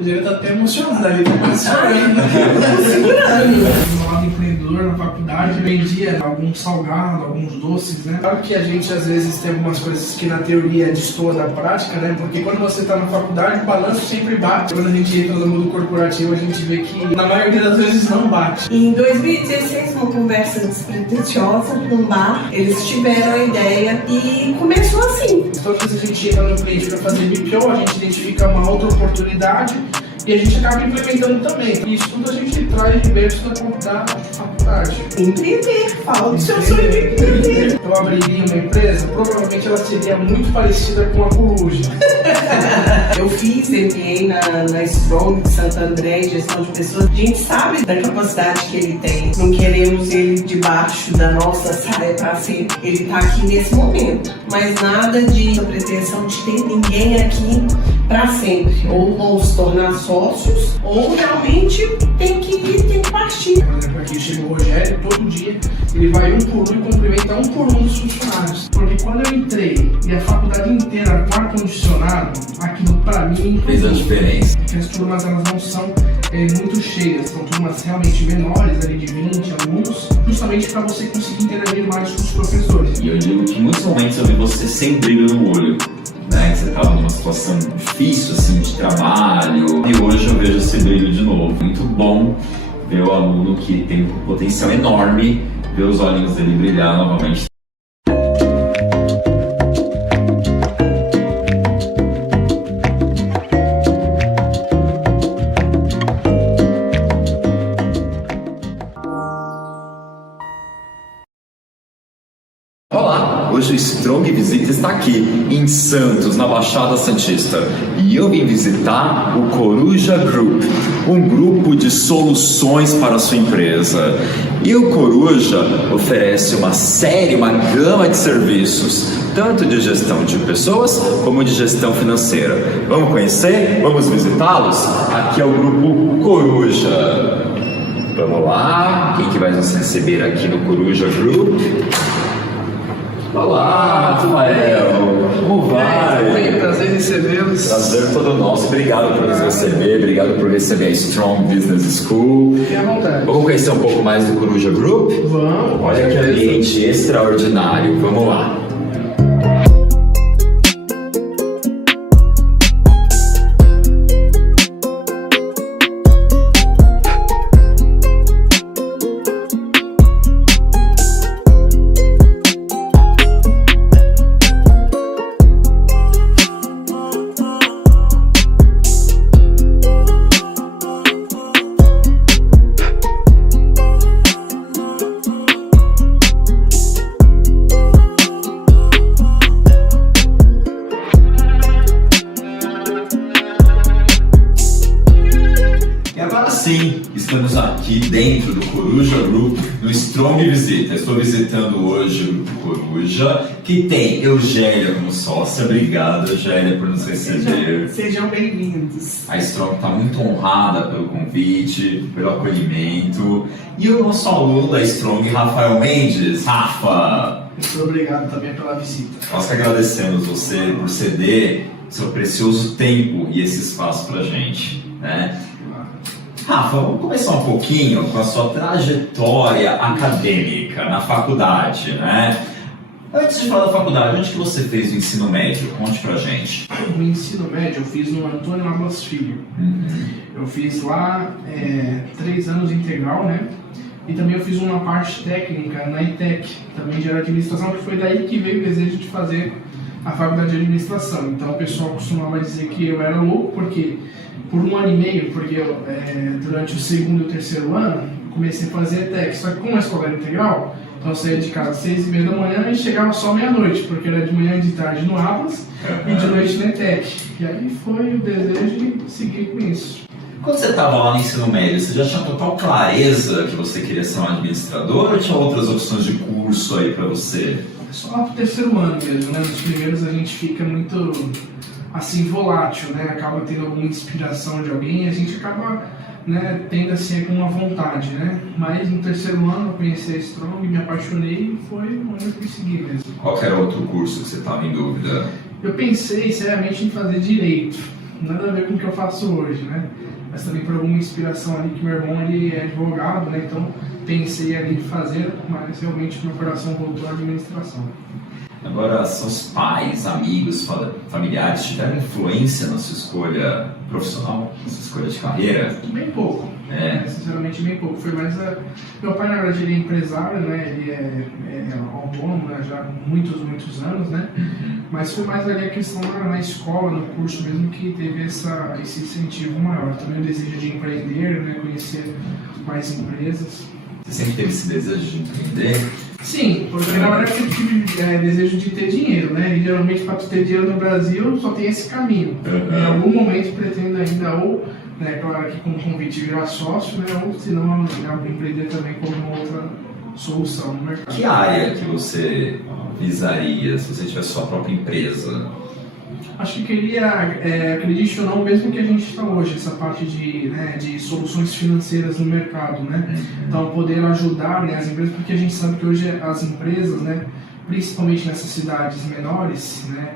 Ele tá até emocionado ali, tá quase chorando. No lado empreendedor, na faculdade, vendia alguns salgados, alguns doces, né? Claro que a gente às vezes tem algumas coisas que na teoria destoa da prática, né? Porque quando você tá na faculdade, o balanço sempre bate. Quando a gente entra no mundo corporativo, a gente vê que na maioria das vezes não bate. Em 2016, uma conversa despretensiosa num bar, eles tiveram a ideia e começou assim. Todas as vezes a gente entra no cliente para fazer BPO, a gente identifica uma outra oportunidade e a gente acaba implementando também. E isso tudo a gente traz de berço da faculdade. Empreender, fala do seu sonho de empreender. Eu abriria uma empresa, provavelmente ela seria muito parecida com a Coruja. Eu fiz MBA na Strong de Santo André, gestão de pessoas. A gente sabe da capacidade que ele tem. Não queremos ele debaixo da nossa saia para sempre. Ele está aqui nesse momento. Mas nada de pretensão de ter ninguém aqui para sempre. Ou se tornar sócios, ou realmente tem que partir. Por exemplo, aqui chega o Rogério, todo dia ele vai um por um e cumprimenta um por um dos funcionários. Porque quando eu entrei e a faculdade inteira com ar-condicionado, aquilo pra mim fez a diferença. Porque as turmas elas não são muito cheias, são turmas realmente menores, ali de 20 alunos, justamente para você conseguir interagir mais com os professores. E eu digo que em muitos momentos eu vi você sem brilho no olho, né? Que você estava numa situação difícil assim de trabalho, e hoje eu vejo esse brilho de novo. Muito bom ver o aluno que tem um potencial enorme, ver os olhinhos dele brilhar novamente. Hoje o Strong Visita está aqui, em Santos, na Baixada Santista. E eu vim visitar o Coruja Group, um grupo de soluções para a sua empresa. E o Coruja oferece uma gama de serviços, tanto de gestão de pessoas, como de gestão financeira. Vamos conhecer? Vamos visitá-los? Aqui é o grupo Coruja. Vamos lá, quem que vai nos receber aqui no Coruja Group? Olá, Rafael! Como vai? Prazer em recebê-los. Prazer todo nosso. Obrigado por nos receber, obrigado por receber a Strong Business School. Fique à vontade. Vamos conhecer um pouco mais do Coruja Group? Vamos. Olha que ambiente extraordinário. Vamos lá. Sim, estamos aqui dentro do Coruja Group, no Strong Visita. Estou visitando hoje o Grupo Coruja, que tem Eugélia como sócia. Obrigado, Eugélia, por nos receber. Sejam bem-vindos. A Strong está muito honrada pelo convite, pelo acolhimento. E o nosso aluno da Strong, Rafael Mendes. Rafa! Muito obrigado também pela visita. Nós que agradecemos você por ceder seu precioso tempo e esse espaço para a gente, né? Rafa, vamos começar um pouquinho com a sua trajetória acadêmica na faculdade, né? Antes de falar da faculdade, onde que você fez o ensino médio? Conte pra gente. O ensino médio eu fiz no Antônio Labas Filho. Eu fiz lá 3 anos integral, né? E também eu fiz uma parte técnica na ITEC, também de administração, que foi daí que veio o desejo de fazer a faculdade de administração. Então o pessoal costumava dizer que eu era louco, porque por 1 ano e meio, porque eu, durante o 2º e o 3º ano, comecei a fazer ETEC. Só que como a escola era integral, então eu saía de casa às 6h30 da manhã e chegava só meia-noite, porque era de manhã e de tarde no Abas e de noite na ETEC. E aí foi o desejo de seguir com isso. Quando você estava lá no ensino médio, você já tinha total clareza que você queria ser um administrador ou tinha outras opções de curso aí para você? Só lá pro 3º ano mesmo, né? Nos primeiros a gente fica muito assim volátil, né? Acaba tendo alguma inspiração de alguém e a gente acaba, né, tendo assim alguma vontade, né? Mas no 3º ano eu conheci a Strong, me apaixonei e foi onde eu consegui mesmo. Qual que era outro curso que você estava em dúvida? Eu pensei seriamente em fazer direito, nada a ver com o que eu faço hoje, né? Mas também por alguma inspiração ali que meu irmão ele é advogado, né? Então pensei ali em fazer, mas realmente meu coração voltou à administração. Agora, seus pais, amigos, familiares tiveram influência na sua escolha profissional, na sua escolha de carreira? Bem pouco. Sinceramente, bem pouco. Foi mais meu pai, na verdade, ele é empresário, né? Ele é autônomo, né? Já há muitos anos, né? Mas foi mais ali a questão na escola, no curso mesmo, que teve esse incentivo maior. Também o desejo de empreender, né? Conhecer mais empresas. Você sempre teve esse desejo de empreender? Sim, porque na verdade eu tive desejo de ter dinheiro, né? E geralmente para ter dinheiro no Brasil só tem esse caminho. Em algum momento pretendo ainda ou, né, claro que com convite virar sócio, né? Ou se não, empreender também como uma outra solução no mercado. Que área que você visaria se você tivesse sua própria empresa? Acho que queria, acredite ou não, mesmo que a gente está hoje, essa parte de soluções financeiras no mercado, né? Então, poder ajudar, né, as empresas, porque a gente sabe que hoje as empresas, né, principalmente nessas cidades menores, né,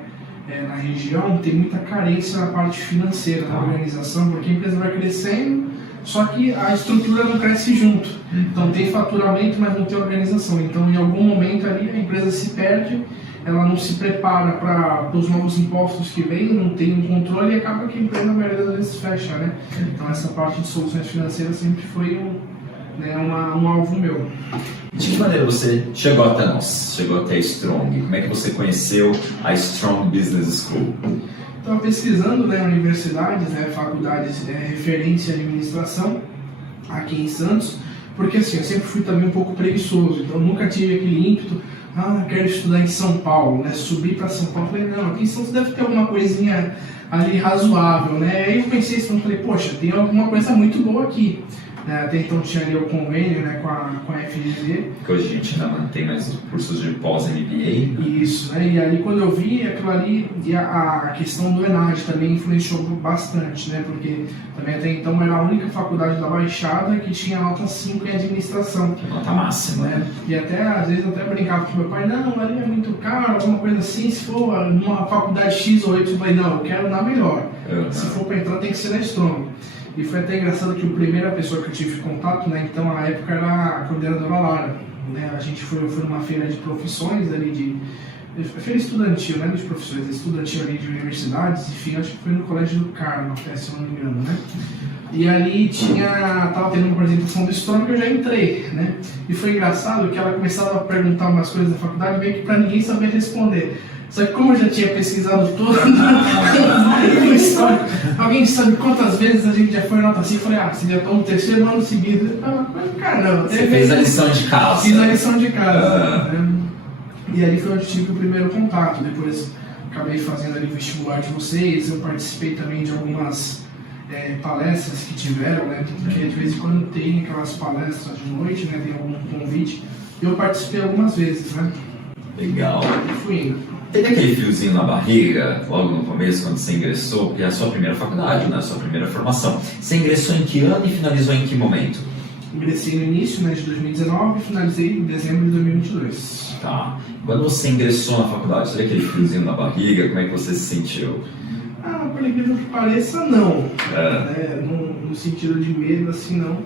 na região, tem muita carência na parte financeira da organização, porque a empresa vai crescendo, só que a estrutura não cresce junto. Então, tem faturamento, mas não tem organização. Então, em algum momento ali, a empresa se perde, ela não se prepara para os novos impostos que vêm, não tem um controle e acaba que a empresa, na maioria das vezes, fecha, né? Então, essa parte de soluções financeiras sempre foi um alvo meu. De que maneira você chegou até nós, chegou até a Strong? Como é que você conheceu a Strong Business School? Estava pesquisando, né, universidades, né, faculdades referentes à administração aqui em Santos, porque assim, eu sempre fui também um pouco preguiçoso, então nunca tive aquele ímpeto, quero estudar em São Paulo, né, subir para São Paulo. Falei, não, aqui em Santos deve ter alguma coisinha ali razoável, né, aí eu pensei assim, falei, poxa, tem alguma coisa muito boa aqui. Até então tinha ali o convênio, né, com a FGV. Que hoje a gente ainda mantém mais cursos de pós-MBA. Isso, né? E ali quando eu vi aquilo ali, e a questão do ENAD também influenciou bastante, né? Porque também até então era a única faculdade da Baixada que tinha nota 5 em administração. Nota máxima, né? E até, às vezes, até brincava com meu pai, não, ali é muito caro, alguma coisa assim, se for numa faculdade X ou Y, eu falei, não, eu quero na melhor. Se for para entrar, tem que ser na Strong. E foi até engraçado que a primeira pessoa que eu tive contato, né, então na época era a coordenadora Lara, né, a gente foi numa feira de profissões ali feira estudantil, né, de profissões, estudantil ali de universidades, enfim, acho que foi no Colégio do Carmo, até, se eu não me engano, né. E ali tava tendo uma apresentação do Strong que eu já entrei, né, e foi engraçado que ela começava a perguntar umas coisas da faculdade meio que para ninguém saber responder. Só que como eu já tinha pesquisado tudo no histórico, alguém sabe quantas vezes a gente já foi nota assim? Eu falei, você já está no terceiro ano seguido. Mas caramba, você fez a lição de casa. Fiz a lição de casa. Né? E ali foi onde tive o primeiro contato. Depois acabei fazendo ali o vestibular de vocês, eu participei também de algumas palestras que tiveram, né? Porque de vez em quando tem aquelas palestras de noite, né? Tem algum convite. Eu participei algumas vezes, né? Legal. E fui indo. Teve aquele fiozinho na barriga, logo no começo, quando você ingressou, porque é a sua primeira faculdade, né? A sua primeira formação. Você ingressou em que ano e finalizou em que momento? Ingressei no início, né, de 2019 e finalizei em dezembro de 2022. Tá. Quando você ingressou na faculdade, teve aquele fiozinho na barriga? Como é que você se sentiu? Por incrível que pareça, não. Né? No sentido de medo, assim, não.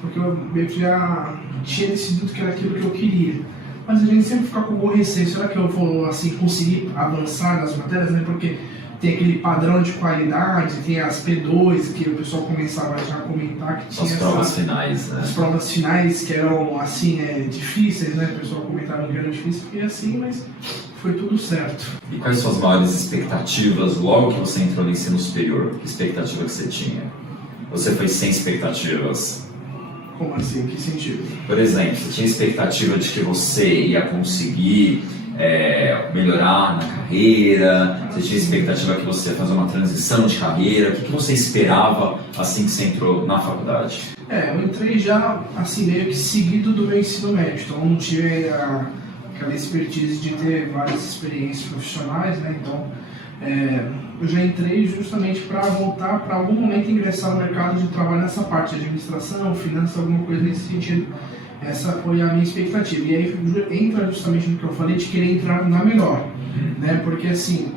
Porque eu meio que já tinha decidido que era aquilo que eu queria. Mas a gente sempre fica com algum receio, será que eu vou assim, conseguir avançar nas matérias, né? Porque tem aquele padrão de qualidade, tem as P2, que o pessoal começava já a comentar que tinha as provas finais, né? As provas finais que eram assim, difíceis, né? O pessoal comentava que eram difíceis, porque assim, mas foi tudo certo. E quais são as maiores expectativas logo que você entrou no ensino superior? Que expectativa que você tinha? Você foi sem expectativas? Como assim? Em que sentido? Por exemplo, você tinha expectativa de que você ia conseguir melhorar na carreira? Você tinha expectativa que você ia fazer uma transição de carreira? O que você esperava assim que você entrou na faculdade? Eu entrei já assim meio que seguido do meu ensino médio, então não tive aquela expertise de ter várias experiências profissionais, né? Então eu já entrei justamente para voltar, para algum momento ingressar no mercado de trabalho nessa parte de administração, finanças, alguma coisa nesse sentido. Essa foi a minha expectativa. E aí entra justamente no que eu falei de querer entrar na melhor, né? Porque assim,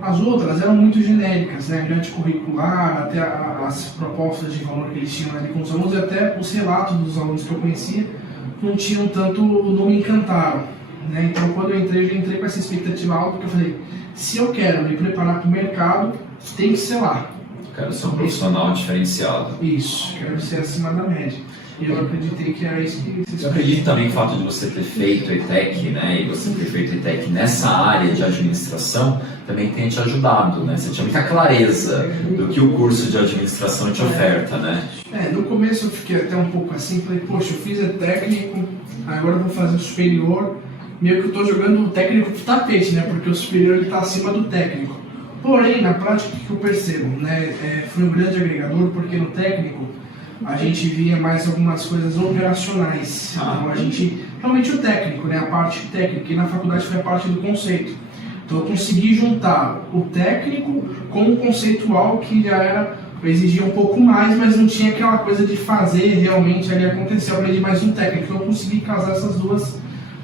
As outras eram muito genéricas, né? Grade curricular, até as propostas de valor que eles tinham ali com os alunos, e até os relatos dos alunos que eu conhecia não me encantaram, né? Então, quando eu já entrei com essa expectativa alta, porque eu falei, se eu quero me preparar para o mercado, tem que ser lá. Quero ser um profissional diferenciado. Isso, quero ser acima da média. E eu acreditei que era isso que vocês... Eu acredito também que o fato de você ter feito ETEC, né, e você ter feito ETEC nessa área de administração, também tem te ajudado, né? Você tinha muita clareza do que o curso de administração te oferta, né? No começo eu fiquei até um pouco assim, falei, poxa, eu fiz técnico, agora eu vou fazer o superior, meio que eu estou jogando o técnico pro tapete, né? Porque o superior ele está acima do técnico. Porém, na prática, o que eu percebo, né? Foi um grande agregador, porque no técnico a gente via mais algumas coisas operacionais. Então, realmente o técnico, né? A parte técnica, e na faculdade foi a parte do conceito. Então, eu consegui juntar o técnico com o conceitual, que já exigia um pouco mais, mas não tinha aquela coisa de fazer realmente ali acontecer. Eu aprendi mais um técnico, então eu consegui casar essas duas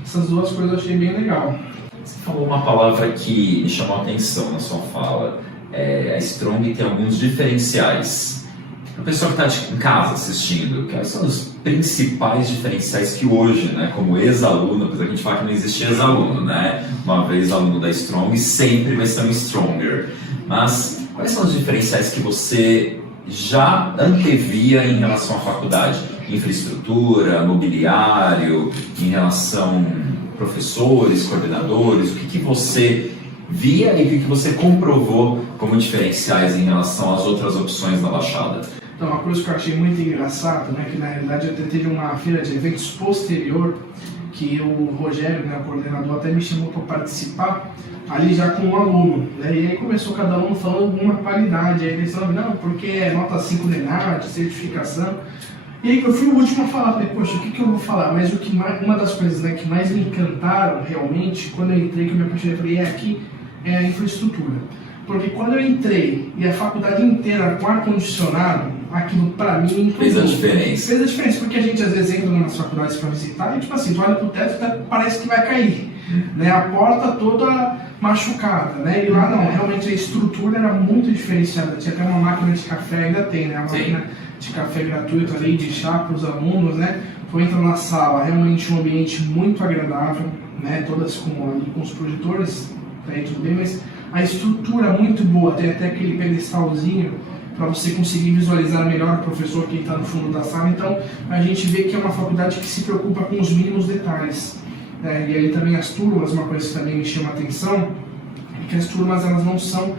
coisas, eu achei bem legal. Você falou uma palavra que me chamou a atenção na sua fala. A Strong tem alguns diferenciais. Para o pessoal que está em casa assistindo, quais são os principais diferenciais que hoje, né, como ex-aluno, apesar que a gente fala que não existia ex-aluno, né, uma vez aluno da Strong, sempre vai ser um Stronger. Mas quais são os diferenciais que você já antevia em relação à faculdade? Infraestrutura, mobiliário, em relação a professores, coordenadores, o que você via e o que você comprovou como diferenciais em relação às outras opções na Baixada? Então, uma coisa que eu achei muito engraçado, né, que na realidade até teve uma feira de eventos posterior, que o Rogério, né, o coordenador, até me chamou para participar, ali já com um aluno, né, e aí começou cada aluno falando alguma qualidade, aí eles falaram, não, porque é nota 5 no ENAD, certificação, e aí eu fui o último a falar, falei, poxa, o que eu vou falar? Mas uma das coisas, né, que mais me encantaram realmente, quando eu entrei, que eu me apaixonei, eu falei, aqui é a infraestrutura. Porque quando eu entrei e a faculdade inteira com ar-condicionado, aquilo pra mim... Fez a diferença. Fez a diferença, porque a gente às vezes entra nas faculdades para visitar e tipo assim, tu olha pro teto e parece que vai cair. Né? A porta toda machucada, né? E lá não, realmente a estrutura era muito diferenciada. Tinha até uma máquina de café, ainda tem, né? Uma máquina de café gratuita ali, de chá para os alunos, né? Tu entra na sala, realmente um ambiente muito agradável, né? Todas com os projetores, aí tudo bem, mas a estrutura muito boa, tem até aquele pedestalzinho para você conseguir visualizar melhor o professor que está no fundo da sala. Então, a gente vê que é uma faculdade que se preocupa com os mínimos detalhes. Né? E aí também as turmas, uma coisa que também me chama a atenção, é que as turmas elas não são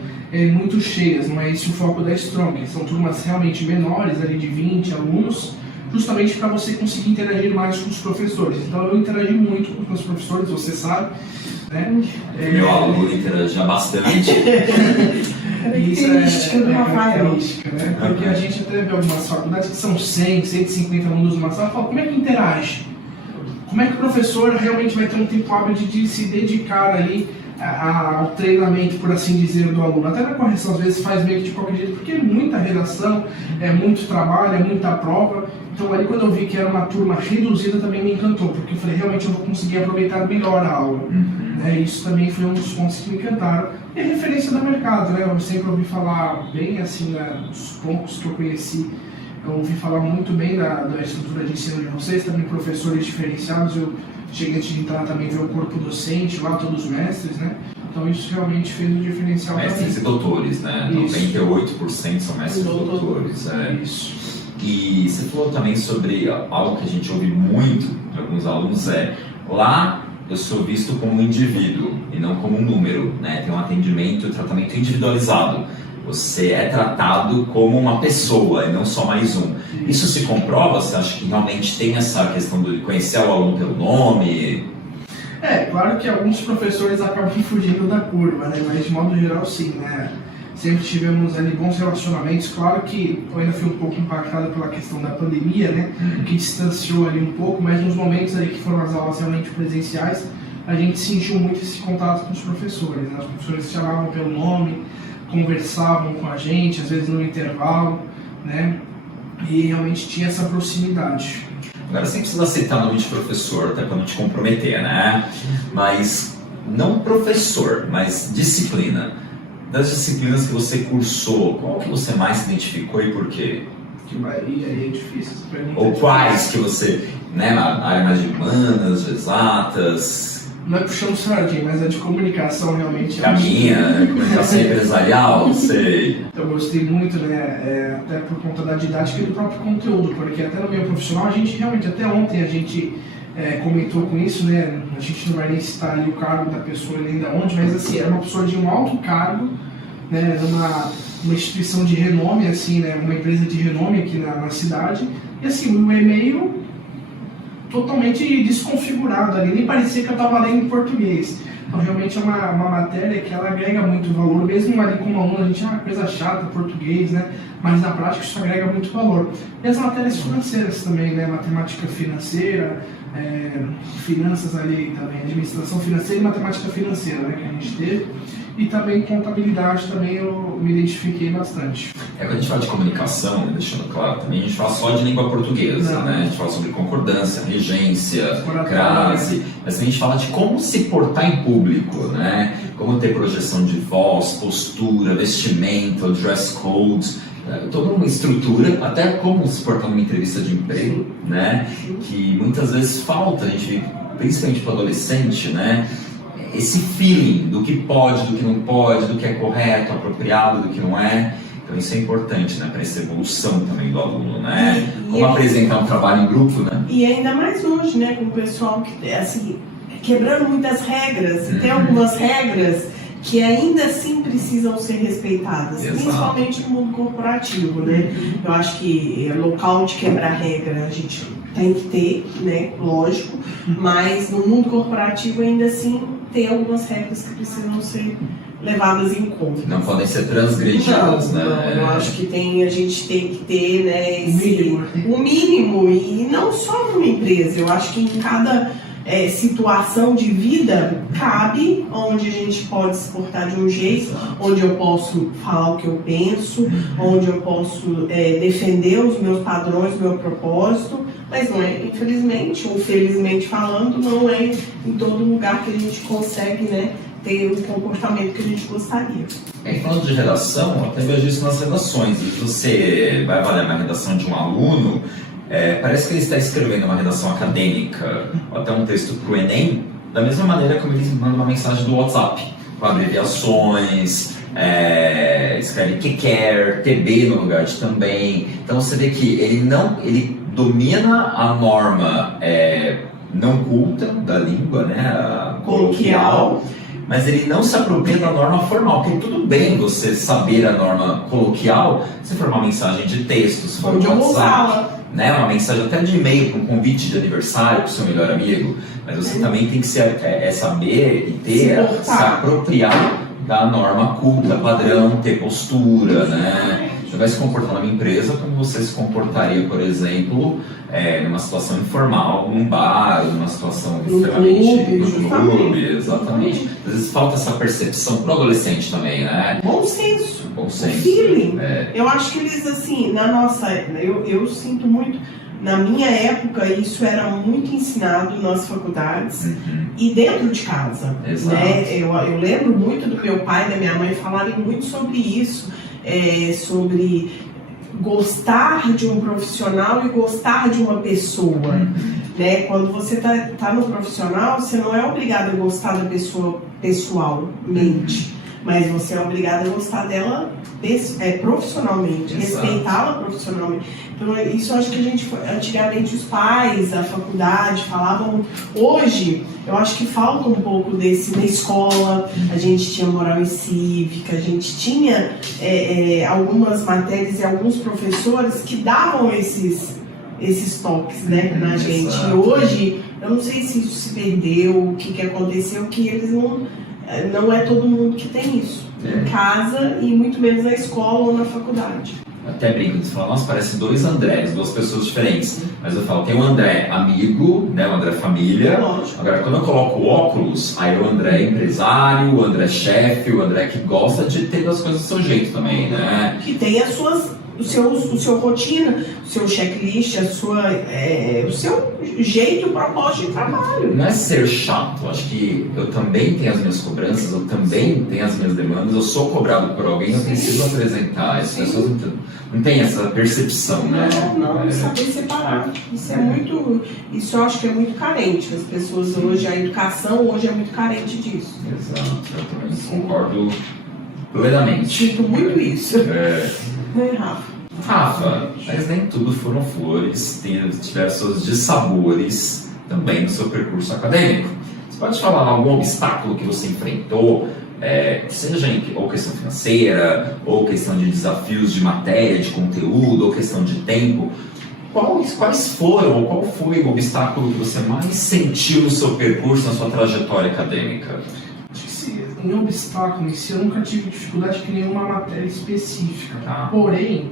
muito cheias, não é esse o foco da Strong. São turmas realmente menores, ali de 20 alunos, justamente para você conseguir interagir mais com os professores. Então, eu interagi muito com os professores, você sabe. Né? Meu aluno interagia bastante. Isso é característica, né? Porque a gente até vê algumas faculdades que são 100, 150 alunos numa sala e fala, como é que interage? Como é que o professor realmente vai ter um tempo hábil de se dedicar ali ao treinamento, por assim dizer, do aluno? Até na correção, às vezes, faz meio que de qualquer jeito, porque é muita redação, é muito trabalho, é muita prova. Então, ali, quando eu vi que era uma turma reduzida, também me encantou, porque eu falei, realmente eu vou conseguir aproveitar melhor a aula. Né? Isso também foi um dos pontos que me encantaram. E a referência do mercado, né? Eu sempre ouvi falar bem, assim, dos poucos que eu conheci, eu ouvi falar muito bem da estrutura de ensino de vocês, também professores diferenciados. Eu cheguei antes de entrar também ver o corpo docente lá, todos os mestres, né? Então isso realmente fez um diferencial. Mestres e doutores, né? Isso. 98% são mestres e doutores. Isso. E você falou também sobre algo que a gente ouve muito de alguns alunos, lá eu sou visto como um indivíduo e não como um número, né? Tem um atendimento, tratamento individualizado. Você é tratado como uma pessoa e não só mais um. Isso se comprova? Você acha que realmente tem essa questão de conhecer o aluno pelo nome? Claro que alguns professores acabam fugindo da curva, né? Mas de modo geral sim, né? Sempre tivemos ali bons relacionamentos. Claro que eu ainda fui um pouco impactado pela questão da pandemia, né? Que distanciou ali um pouco, mas nos momentos ali que foram as aulas realmente presenciais, a gente sentiu muito esse contato com os professores, né? Os professores chamavam pelo nome, conversavam com a gente, às vezes no intervalo, né? E realmente tinha essa proximidade. Agora, sem precisar citar o nome de professor, até para não te comprometer, né? Mas não professor, mas disciplina. Das disciplinas que você cursou, qual que você mais se identificou e por quê? E aí é difícil. Pra mim, Ou quais que você, né, na área mais de humanas, de exatas? Não é puxando sardinha, mas a de comunicação realmente. A minha, comunicação empresarial, sei. Eu gostei muito, né, até por conta da didática e do próprio conteúdo, porque até no meio profissional a gente realmente, até ontem a gente comentou com isso, né, a gente não vai nem citar ali o cargo da pessoa nem da onde, mas assim, era uma pessoa de um alto cargo, né, uma instituição de renome, assim, né, uma empresa de renome aqui na cidade, e assim, o e-mail totalmente desconfigurado ali, nem parecia que eu estava lendo em português. Então realmente é uma matéria que ela agrega muito valor, mesmo ali como aluno a gente é uma coisa chata, português, né, mas na prática isso agrega muito valor. E as matérias financeiras também, né, matemática financeira, finanças ali também, administração financeira e matemática financeira, né, que a gente teve. E também contabilidade também eu me identifiquei bastante. Quando a gente fala de comunicação, deixando claro também, a gente fala só de língua portuguesa, né? A gente fala sobre concordância, regência, crase, mas a gente fala de como se portar em público, né? Como ter projeção de voz, postura, vestimenta, dress code, toda uma estrutura, até como se portar numa entrevista de emprego, né? Que muitas vezes falta, a gente, principalmente para o adolescente, né? Esse feeling do que pode, do que não pode, do que é correto, apropriado, do que não é. Então isso é importante, né, para essa evolução também do aluno, né? Como apresentar um trabalho em grupo, né? E ainda mais hoje, né, com o pessoal que, assim, quebrando muitas regras, e tem algumas regras que ainda assim precisam ser respeitadas, principalmente no mundo corporativo, né? Eu acho que local de quebrar regra a gente tem que ter, né, lógico, mas no mundo corporativo ainda assim tem algumas regras que precisam ser levadas em conta. Não podem ser transgredidas, né? Não, eu acho que a gente tem que ter, né, o mínimo, e não só numa empresa, eu acho que em cada situação de vida cabe onde a gente pode se portar de um jeito, onde eu posso falar o que eu penso, onde eu posso defender os meus padrões, o meu propósito, mas não é, infelizmente ou felizmente falando, não é em todo lugar que a gente consegue, né, ter o comportamento que a gente gostaria. Falando de redação, eu até vejo isso nas redações. E você vai avaliar uma redação de um aluno, parece que ele está escrevendo uma redação acadêmica, ou até um texto para o Enem, da mesma maneira como ele manda uma mensagem do WhatsApp, com abreviações, escreve que quer, TB no lugar de também. Então você vê que ele domina a norma não culta da língua, né, a coloquial, mas ele não se apropria da norma formal, porque tudo bem você saber a norma coloquial, se for uma mensagem de texto, se for um WhatsApp, né, uma mensagem até de e-mail para um convite de aniversário para o seu melhor amigo, mas você também tem que saber e se apropriar da norma culta, padrão, ter postura, né? Você vai se comportar numa empresa como você se comportaria, por exemplo, numa situação informal, num bar, numa situação extremamente no clube, exatamente. Às vezes falta essa percepção para o adolescente também, né? Bom senso. Bom senso. Feeling. Eu acho que eles, assim, na nossa, eu sinto muito, na minha época isso era muito ensinado nas faculdades e dentro de casa. Né? Eu lembro muito do meu pai e da minha mãe falarem muito sobre isso. Sobre gostar de um profissional e gostar de uma pessoa, né? Quando você tá no profissional, você não é obrigado a gostar da pessoa pessoalmente, mas você é obrigado a gostar dela profissionalmente, respeitá-la profissionalmente. Então isso eu acho que antigamente os pais, a faculdade falavam. Hoje eu acho que falta um pouco desse na escola. A gente tinha moral e cívica, a gente tinha algumas matérias e alguns professores que davam esses toques, né, na gente. E hoje eu não sei se isso se perdeu, o que aconteceu, que eles não é todo mundo que tem isso em casa e muito menos na escola ou na faculdade. Até brinco, você fala, nossa, parece dois Andrés, duas pessoas diferentes. Mas eu falo, tem o André amigo, né, o André família. Lógico. Agora, quando eu coloco o óculos, aí o André empresário, o André chefe, o André que gosta de ter as coisas do seu jeito também, né? Que tem as suas o seu rotina, o seu checklist, o seu jeito, propósito de trabalho. Não é ser chato, acho que eu também tenho as minhas cobranças, eu também tenho as minhas demandas, eu sou cobrado por alguém, eu preciso apresentar, as pessoas não têm essa percepção, né? Não, saber separar. Isso eu acho que é muito carente. As pessoas hoje, a educação hoje é muito carente disso. Exato, eu também concordo plenamente. Sinto muito isso. Rafa? Rafa, mas nem tudo foram flores, tiveram seus dissabores também no seu percurso acadêmico. Você pode falar algum obstáculo que você enfrentou, seja ou questão financeira, ou questão de desafios de matéria, de conteúdo, ou questão de tempo? Quais foram, ou qual foi o obstáculo que você mais sentiu no seu percurso, na sua trajetória acadêmica? Em obstáculo em si, eu nunca tive dificuldade com nenhuma matéria específica. Porém,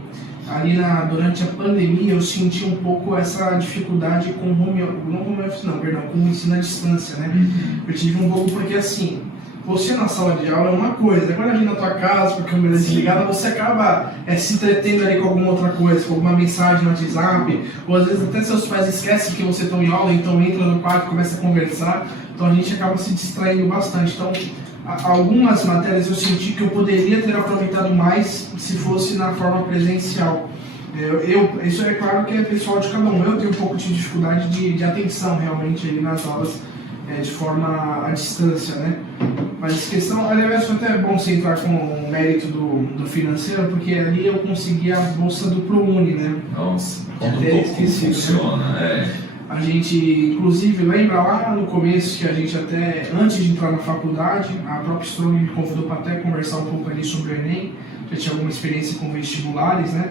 ali durante a pandemia, eu senti um pouco essa dificuldade com com o ensino à distância, né? Eu tive um pouco porque, assim, você na sala de aula é uma coisa, quando a gente na tua casa, com a câmera desligada, você acaba se entretendo ali com alguma outra coisa, com alguma mensagem no WhatsApp, ou às vezes até seus pais esquecem que você está em aula, então entra no quarto e começa a conversar, então a gente acaba se distraindo bastante. Então, algumas matérias eu senti que eu poderia ter aproveitado mais se fosse na forma presencial. Isso é claro que é pessoal de cada um. Eu tenho um pouco de dificuldade de atenção realmente ali nas aulas de forma à distância, né? Mas questão, aliás, foi até bom você entrar com o mérito do financeiro, porque ali eu consegui a bolsa do ProUni, né? Nossa, conta um pouco como funciona, né? A gente, inclusive, lembra lá no começo que a gente até, antes de entrar na faculdade, a própria Strong me convidou para até conversar um pouco ali sobre o Enem, já tinha alguma experiência com vestibulares, né?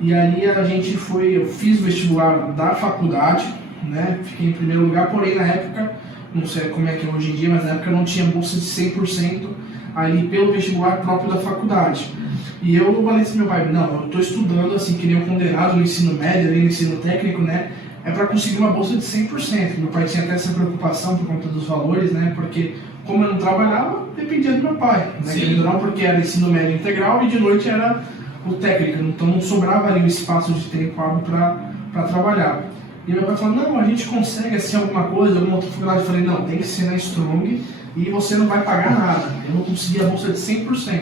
E aí eu fiz o vestibular da faculdade, né? Fiquei em primeiro lugar, porém na época, não sei como é que é hoje em dia, mas na época eu não tinha bolsa de 100% ali pelo vestibular próprio da faculdade. E eu falei assim, meu pai, não, eu estou estudando assim, que nem um condenado no ensino médio, ali no ensino técnico, né? É para conseguir uma bolsa de 100%. Meu pai tinha até essa preocupação por conta dos valores, né? Porque como eu não trabalhava, dependia do meu pai, né? Não, porque era ensino médio integral e de noite era o técnico, então não sobrava ali um espaço de tempo para trabalhar. E meu pai falou, não, a gente consegue assim alguma coisa, alguma outra faculdade. Eu falei, não, tem que ser na Strong e você não vai pagar nada. Eu não consegui a bolsa de 100%.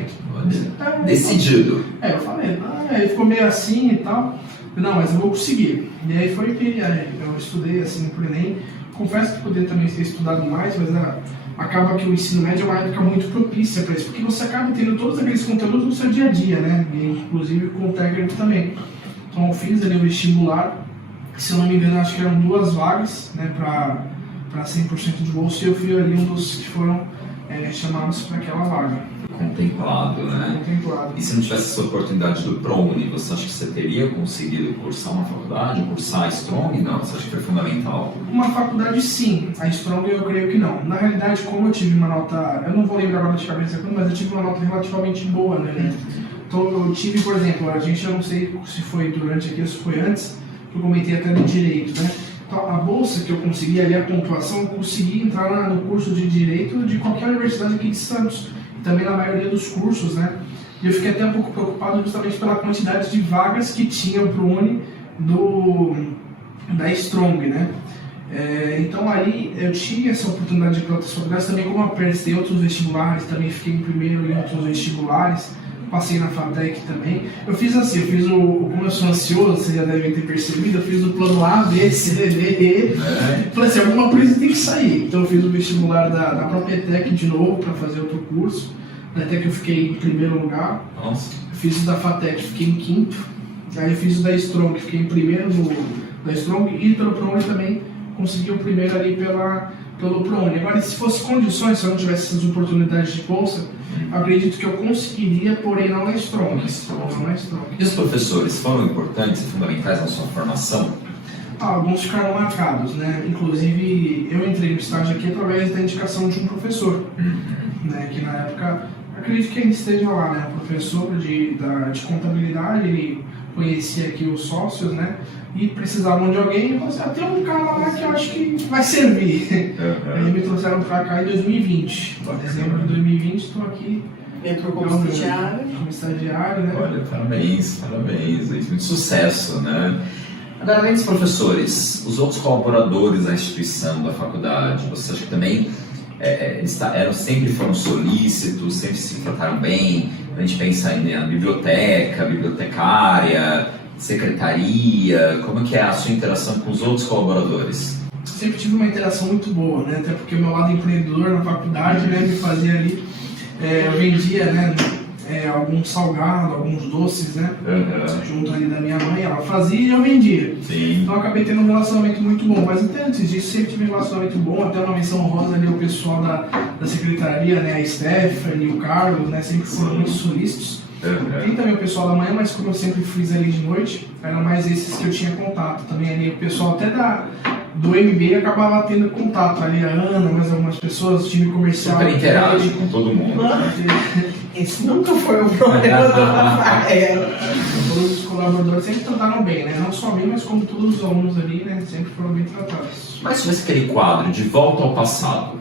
Decidido. Eu falei, ele ficou meio assim e tal. Não, mas eu vou conseguir. E aí foi que eu estudei assim por Enem. Confesso que poderia também ter estudado mais, mas acaba que o ensino médio é uma época muito propícia para isso, porque você acaba tendo todos aqueles conteúdos no seu dia a dia, né? E, inclusive com o técnico também. Então eu fiz ali o vestibular, se eu não me engano, acho que eram 2 vagas, né, para 100% de bolsa, e eu fui ali um dos que foram chamados para aquela vaga. Contemplado, né? Contemplado. E se não tivesse essa oportunidade do ProUni, você acha que você teria conseguido cursar uma faculdade, cursar a Strong? Não, você acha que foi fundamental? Uma faculdade sim, a Strong eu creio que não. Na realidade, como eu tive uma nota, eu não vou lembrar agora de cabeça, mas eu tive uma nota relativamente boa, né? Então eu tive, por exemplo, eu não sei se foi durante aqui ou se foi antes, que eu comentei até no direito, né? Então, a bolsa que eu consegui ali, a pontuação, eu consegui entrar no curso de Direito de qualquer universidade aqui de Santos, e também na maioria dos cursos, né? E eu fiquei até um pouco preocupado justamente pela quantidade de vagas que tinha para o Uni da Strong, né? Então ali eu tinha essa oportunidade de ir para outras faculdades, também como eu prestei outros vestibulares, também fiquei em primeiro em outros vestibulares, passei na FATEC também. Eu fiz como eu sou ansioso, vocês já devem ter percebido, eu fiz o plano A, B, C, D, E. Falei assim, alguma coisa tem que sair. Então eu fiz o vestibular da própria ETEC de novo para fazer outro curso. Na ETEC eu fiquei em primeiro lugar. Nossa. Eu fiz o da FATEC, fiquei em quinto. Aí eu fiz o da Strong, fiquei em primeiro da Strong, e pelo ProUni também consegui o primeiro ali pelo ProUni. Agora, se fosse condições, se eu não tivesse essas oportunidades de bolsa, acredito que eu conseguiria, porém não na Strong. E os professores foram importantes e fundamentais na sua formação? Alguns ficaram marcados, né? Inclusive, eu entrei no estágio aqui através da indicação de um professor, né? Que na época, acredito que ele esteja lá, né? O professor de contabilidade, ele conhecia aqui os sócios, né? E precisavam de alguém, e falou assim, tem um cara lá que eu acho que vai servir. Eles me trouxeram para cá em 2020. Em dezembro de 2020, estou aqui Entrou como estagiário. Como estagiário, né? Olha, parabéns, muito sucesso, né? Agora, além dos professores, os outros colaboradores da instituição, da faculdade, você acha que também foram solícitos, sempre se trataram bem? A gente pensa na biblioteca, bibliotecária, secretaria, como que é a sua interação com os outros colaboradores? Sempre tive uma interação muito boa, né? Até porque o meu lado empreendedor na faculdade, né, me fazia ali, eu vendia, né, alguns salgados, alguns doces, né, junto ali da minha mãe, ela fazia e eu vendia. Sim. Então eu acabei tendo um relacionamento muito bom, mas até antes disso sempre tive um relacionamento bom, até uma menção honrosa ali o pessoal da secretaria, né, a Stephanie, o Carlos, né, sempre foram muito solícitos. Tem também o pessoal da manhã, mas como eu sempre fiz ali de noite, eram mais esses que eu tinha contato. Também ali o pessoal até do MBA acabava tendo contato ali, a Ana, mais algumas pessoas, time comercial. Super interage com todo mundo. Esse nunca foi o problema do Rafael. Todos os colaboradores sempre trataram bem, né? Não só a mim, mas como todos os alunos ali, né? Sempre foram bem tratados. Mas se tivesse aquele quadro de volta ao passado,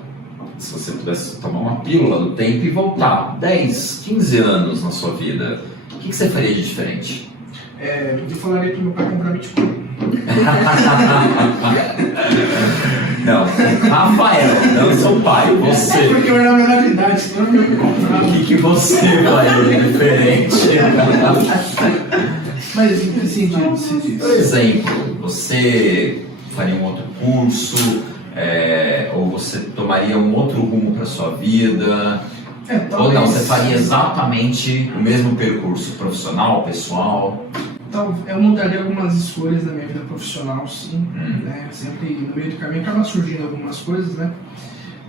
se você pudesse tomar uma pílula do tempo e voltar 10, 15 anos na sua vida, o que você faria de diferente? Eu falaria pro meu pai comprar Bitcoin. Não, Rafael, não seu pai, você. É porque eu era menor de idade, senão eu ia comprar. O que você faria de diferente? Mas assim, você diz. Por exemplo, você faria um outro curso, ou você tomaria um outro rumo para sua vida? Ou não, você faria exatamente o mesmo percurso profissional, pessoal? Eu mudaria algumas escolhas da minha vida profissional, sim. Né? Sempre no meio do caminho acaba surgindo algumas coisas, né?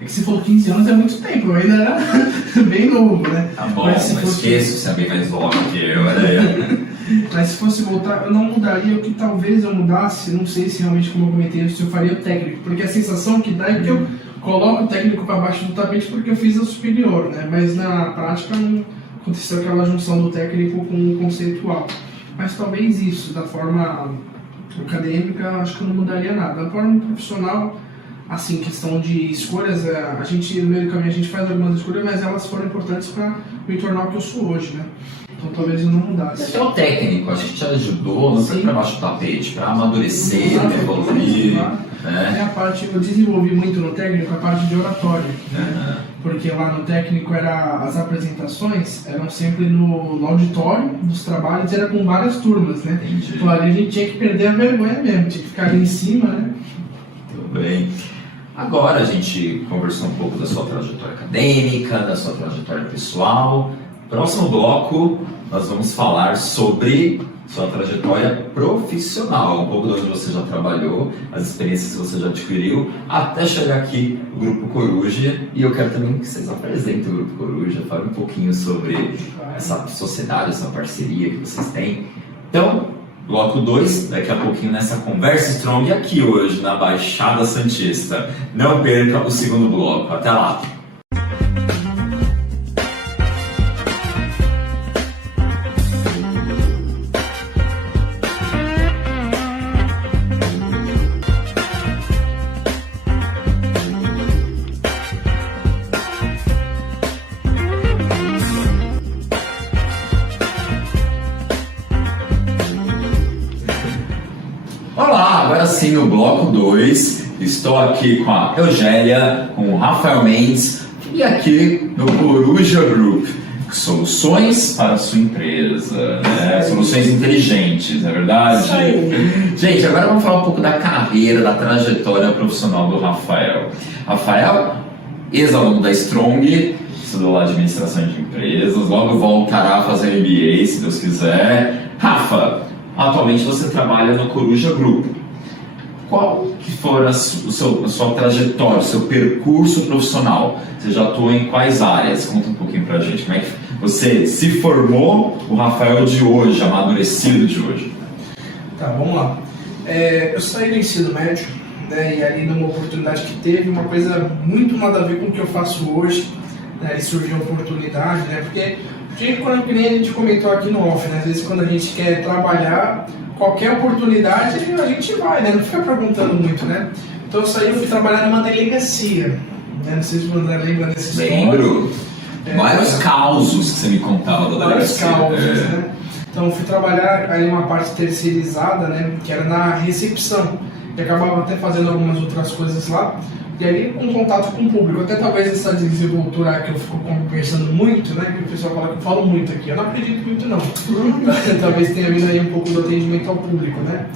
É que se for 15 anos é muito tempo, eu ainda era bem novo, né? Tá bom, mas esqueço, você é bem mais novo que eu, né? Mas se fosse voltar, eu não mudaria. O que talvez eu mudasse, não sei se realmente, como eu comentei, se eu faria o técnico, porque a sensação que dá é que eu coloco o técnico para baixo do tapete porque eu fiz a superior, né? Mas na prática não aconteceu aquela junção do técnico com o conceitual. Mas talvez isso, da forma acadêmica, acho que eu não mudaria nada. Da forma profissional, assim, questão de escolhas, a gente, no meio do caminho, a gente faz algumas escolhas, mas elas foram importantes para me tornar o que eu sou hoje, né? Então talvez eu não mudasse. Até o técnico, acho que te ajudou, não foi para baixo do tapete, para amadurecer, evoluir. É a parte, eu desenvolvi muito no técnico a parte de oratório, né? Porque lá no técnico as apresentações eram sempre no auditório dos trabalhos, era com várias turmas, né? Então ali a gente tinha que perder a vergonha mesmo, tinha que ficar ali em cima, né? Tudo bem. Agora a gente conversou um pouco da sua trajetória acadêmica, da sua trajetória pessoal. Próximo bloco, nós vamos falar sobre sua trajetória profissional, um pouco de onde você já trabalhou, as experiências que você já adquiriu, até chegar aqui no Grupo Coruja. E eu quero também que vocês apresentem o Grupo Coruja, falem um pouquinho sobre essa sociedade, essa parceria que vocês têm. Então, bloco 2, daqui a pouquinho nessa Conversa Strong aqui hoje na Baixada Santista. Não perca o segundo bloco. Até lá! Sim, no bloco 2, estou aqui com a Eugélia, com o Rafael Mendes e aqui no Coruja Group. Soluções para a sua empresa, né? Soluções inteligentes, não é verdade? Gente, agora vamos falar um pouco da carreira, da trajetória profissional do Rafael. Rafael, ex-aluno da Strong, estudou lá administração de empresas, logo voltará a fazer MBA, se Deus quiser. Rafa, atualmente você trabalha no Coruja Group. Qual que for a sua trajetória, o seu percurso profissional? Você já atuou em quais áreas? Conta um pouquinho pra gente. Como é que você se formou, o Rafael de hoje, amadurecido de hoje? Tá, vamos lá. Eu saí do ensino médio, né, e ali numa oportunidade que teve, uma coisa muito nada a ver com o que eu faço hoje, né, e surgiu a oportunidade, né, porque quando a gente comentou aqui no off, né, às vezes quando a gente quer trabalhar, qualquer oportunidade a gente vai, né? Não fica perguntando muito, né? Então eu saí, eu fui trabalhar numa delegacia, né? Não sei se você lembra desse história. Lembro. Vários causos que você me contava da Vários delegacia. causos, né? Então eu fui trabalhar aí uma parte terceirizada, né? Que era na recepção. E acabava até fazendo algumas outras coisas lá. E ali com contato com o público. Até talvez essa desenvoltura que eu fico conversando muito, né? Que o pessoal fala que eu falo muito aqui. Eu não acredito muito não. Talvez tenha vindo aí um pouco do atendimento ao público, né?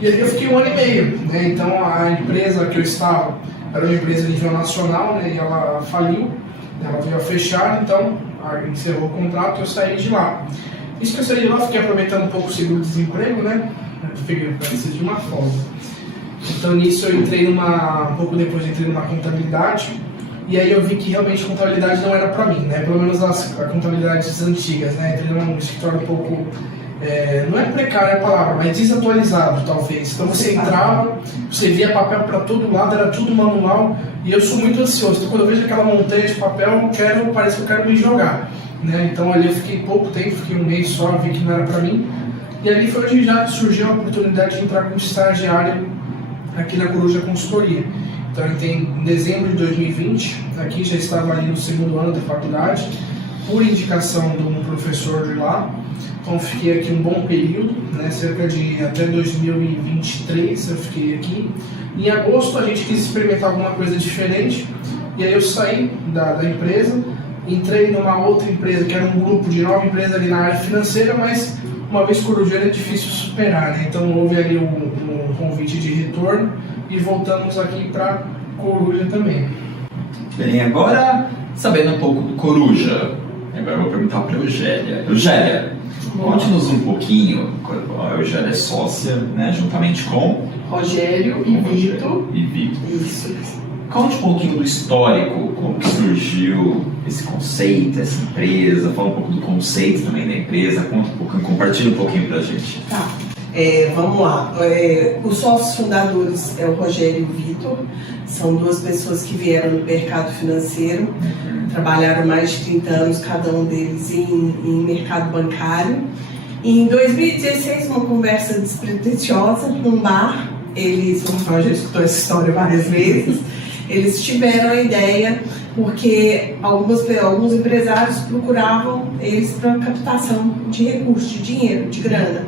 E ali eu fiquei 1 ano e meio, né? Então a empresa que eu estava era uma empresa de nível nacional, né? E ela faliu, ela veio a fechar, então encerrou o contrato e eu saí de lá. Isso que eu saí de lá, fiquei aproveitando um pouco o seguro-desemprego, né? Preciso de uma folga. Então nisso eu entrei um pouco depois eu entrei numa contabilidade, e aí eu vi que realmente contabilidade não era para mim, né? Pelo menos as contabilidades antigas, né? Entrei num escritório um pouco, não é precária a palavra, mas desatualizado talvez. Então você entrava, você via papel para todo lado, era tudo manual, e eu sou muito ansioso. Então quando eu vejo aquela montanha de papel, parece que eu quero me jogar, né? Então ali eu fiquei pouco tempo, fiquei 1 mês só, vi que não era para mim, e ali foi onde já surgiu a oportunidade de entrar como estagiário aqui na Coruja Consultoria. Então em dezembro de 2020, aqui já estava ali no 2º ano da faculdade, por indicação de um professor de lá. Então fiquei aqui um bom período, né, cerca de até 2023 eu fiquei aqui. Em agosto a gente quis experimentar alguma coisa diferente, e aí eu saí da empresa, entrei numa outra empresa que era um grupo de 9 empresas ali na área financeira, mas uma vez corujeiro é difícil superar, né? Então houve ali um convite de retorno e voltamos aqui para Coruja também. Bem, agora sabendo um pouco do Coruja, agora eu vou perguntar para a Eugélia. Eugélia, conte-nos um pouquinho. A Eugélia é sócia, né, juntamente com Rogério e Vitor. Isso. Conte um pouquinho do histórico, como que surgiu esse conceito, essa empresa, fala um pouco do conceito também da empresa, conta um pouquinho, compartilha um pouquinho pra gente. Tá, vamos lá. Os sócios fundadores é o Rogério e o Vitor, são 2 pessoas que vieram do mercado financeiro, trabalharam mais de 30 anos cada um deles em mercado bancário. E em 2016, uma conversa despretensiosa num bar, o Rafael já escutou essa história várias vezes, eles tiveram a ideia porque alguns empresários procuravam eles para captação de recursos, de dinheiro, de grana.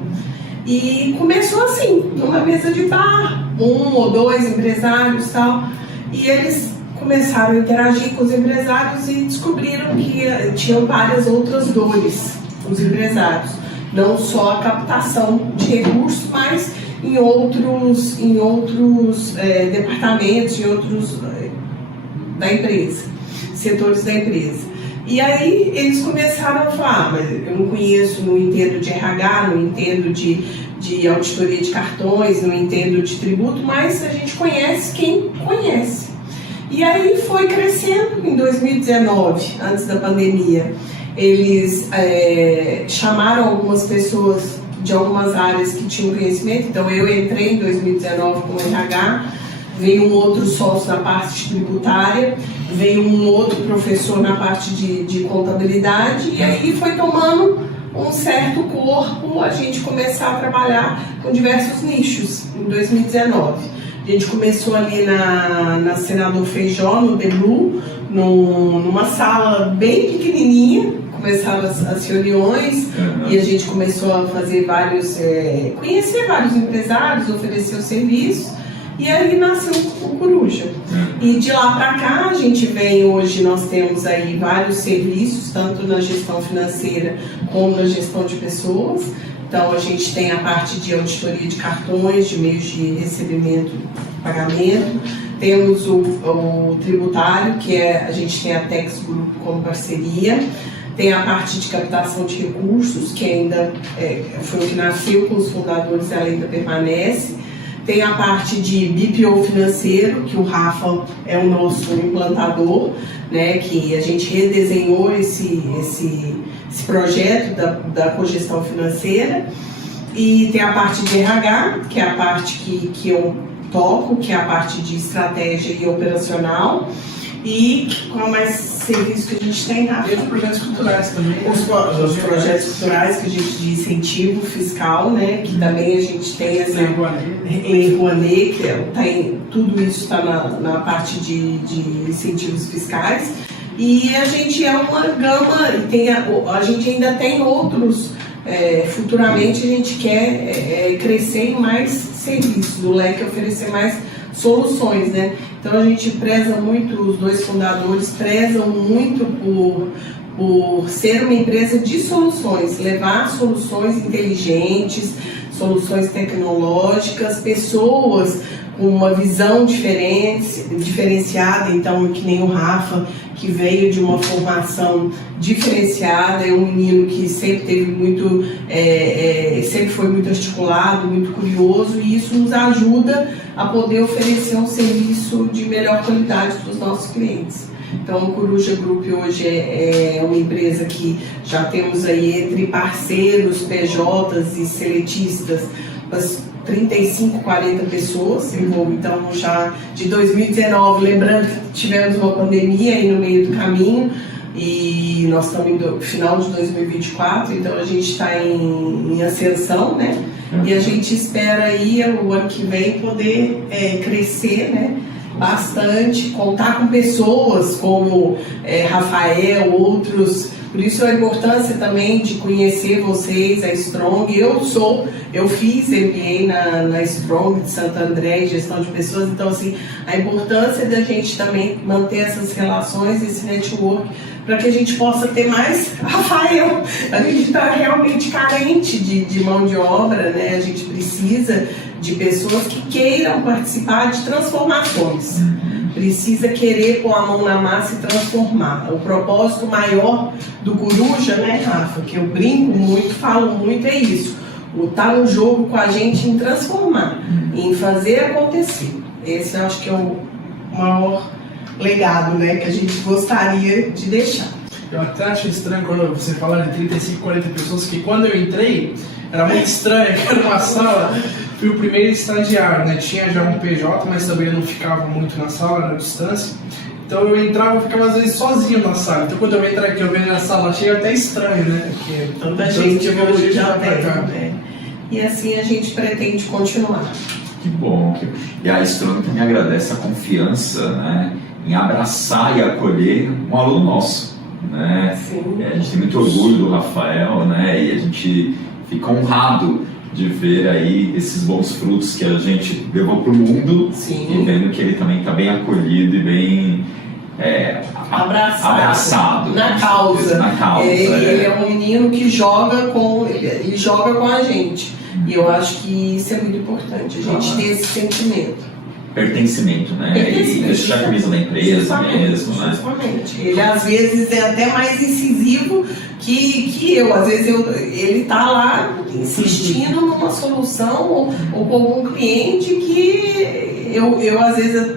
E começou assim, numa mesa de bar, 1 ou 2 empresários e tal, e eles começaram a interagir com os empresários e descobriram que tinham várias outras dores, os empresários. Não só a captação de recursos, mas em outros departamentos, em outros da empresa, setores da empresa. E aí eles começaram a falar, mas eu não conheço, não entendo de RH, não entendo de auditoria de cartões, não entendo de tributo, mas a gente conhece quem conhece. E aí foi crescendo. Em 2019, antes da pandemia, eles chamaram algumas pessoas de algumas áreas que tinham conhecimento. Então eu entrei em 2019 com RH, veio um outro sócio na parte tributária, veio um outro professor na parte de contabilidade, e aí foi tomando um certo corpo a gente começar a trabalhar com diversos nichos em 2019. A gente começou ali na Senador Feijó, no Belu, numa sala bem pequenininha. Começaram as reuniões e a gente começou a fazer conhecer vários empresários, oferecer os serviços, e aí nasceu o Coruja. E de lá para cá a gente hoje nós temos aí vários serviços, tanto na gestão financeira como na gestão de pessoas. Então a gente tem a parte de auditoria de cartões, de meios de recebimento e pagamento. Temos o tributário, que a gente tem a Tex Group como parceria. Tem a parte de captação de recursos, que ainda foi o que nasceu com os fundadores, ela ainda permanece. Tem a parte de BPO financeiro, que o Rafa é o nosso implantador, né, que a gente redesenhou esse projeto da cogestão financeira. E tem a parte de RH, que é a parte que eu toco, que é a parte de estratégia e operacional. E qual mais serviço que a gente tem, Rafa? E os projetos culturais também. Os projetos culturais que a gente de incentivo fiscal, né? Que também a gente tem essa Lei Rouanet, que tudo isso está na parte de incentivos fiscais. E a gente é uma gama, e a gente ainda tem outros, futuramente a gente quer crescer em mais serviços, do leque oferecer mais soluções, né? Então a gente preza muito, os dois fundadores prezam muito por ser uma empresa de soluções, levar soluções inteligentes, soluções tecnológicas, pessoas com uma visão diferenciada, então que nem o Rafa, que veio de uma formação diferenciada, é um menino que sempre teve muito, sempre foi muito articulado, muito curioso, e isso nos ajuda a poder oferecer um serviço de melhor qualidade para os nossos clientes. Então, o Coruja Group hoje é uma empresa que já temos aí entre parceiros, PJs e seletistas, umas 35, 40 pessoas envolvidas. Então, já de 2019, lembrando que tivemos uma pandemia aí no meio do caminho, e nós estamos no final de 2024, então a gente está em ascensão, né? E a gente espera aí, o ano que vem, poder crescer, né? Bastante, contar com pessoas como Rafael, outros. Por isso a importância também de conhecer vocês, a Strong. Eu fiz MBA na Strong de Santo André, gestão de pessoas, então assim, a importância da gente também manter essas relações, esse network, para que a gente possa ter mais Rafael. A gente está realmente carente de mão de obra, né? A gente precisa de pessoas que queiram participar de transformações. Precisa querer pôr a mão na massa e transformar. O propósito maior do Coruja, né, Rafa, que eu brinco muito, falo muito, é isso. Tá no jogo com a gente em transformar, em fazer acontecer. Esse eu acho que é o maior legado, né, que a gente gostaria de deixar. Eu até acho estranho quando você fala de 35, 40 pessoas, que quando eu entrei, era muito estranho, que era uma sala, fui o primeiro estagiário, né? Tinha já um PJ, mas também eu não ficava muito na sala, na distância. Então eu entrava e ficava às vezes sozinho na sala. Então quando eu entro aqui, eu venho na sala cheia, é até estranho, né? Porque tanta gente hoje já tem, né? E assim a gente pretende continuar. Que bom. E a Strong também agradece a confiança, né, em abraçar e acolher um aluno nosso, né? A gente tem muito orgulho do Rafael, né? E a gente fica honrado de ver aí esses bons frutos que a gente levou para o mundo. Sim. E vendo que ele também está bem acolhido e bem abraçado na causa. Ele é um menino que joga com a gente. E eu acho que isso é muito importante, a gente ter esse sentimento. Pertencimento, né? E deixar a camisa da empresa mesmo, né? Justamente. Ele às vezes é até mais incisivo que eu. Às vezes ele tá lá insistindo numa solução ou com algum cliente que eu às vezes